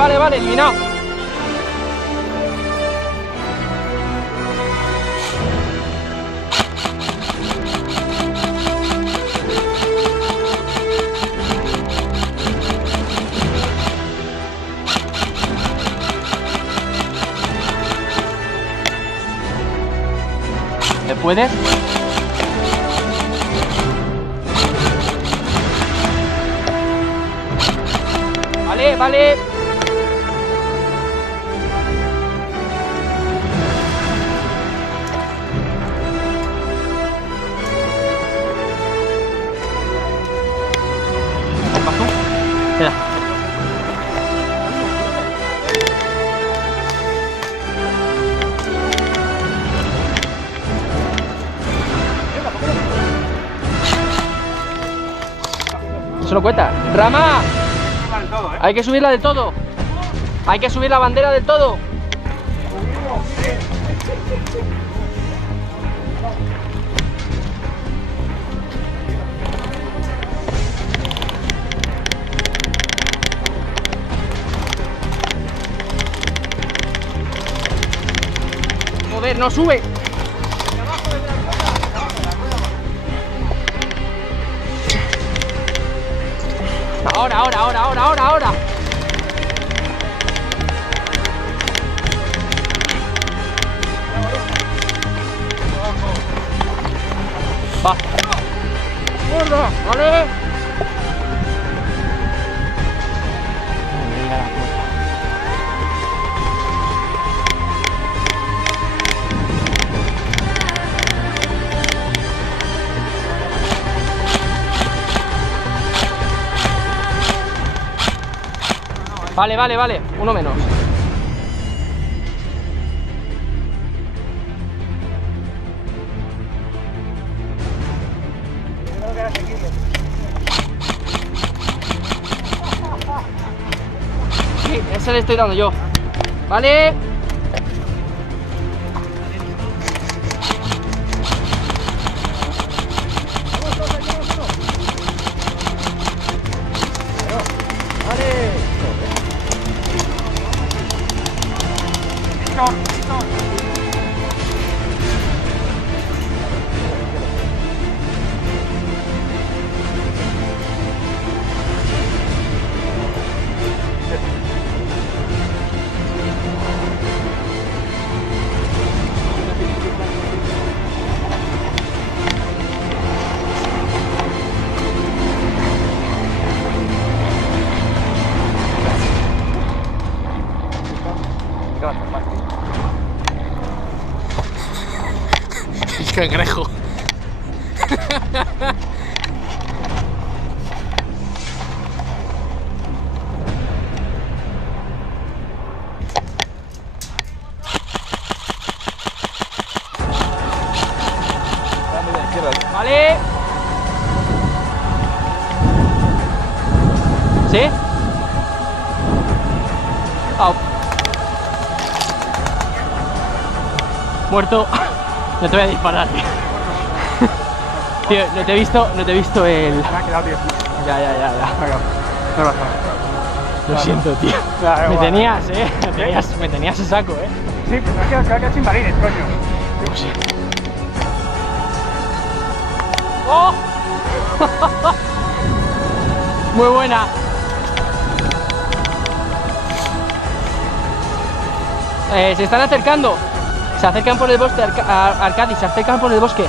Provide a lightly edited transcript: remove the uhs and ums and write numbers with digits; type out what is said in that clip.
vale, eliminado. ¿Te puedes? Vale. ¿Vas tú? Espera. Eso no cuenta. ¡Rama! Hay que subirla del todo. Hay que subir la bandera del todo. Joder, no sube. Ahora. Va. ¡Mierda! ¡Vale! Vale, uno menos. Sí, ese le estoy dando yo. Vale. Cangrejo. Vale. ¿Sí? Au. Muerto. No te voy a disparar, tío. Tío, no te he visto el... Me ha quedado, tío. Ya. No pasa nada. Lo siento, tío. Me tenías, me tenías a saco, Sí, pues me ha quedado sin balines, coño. No sé. ¡Oh! Muy buena. Se están acercando. Se acercan por el bosque, Arcadi, se acercan por el bosque.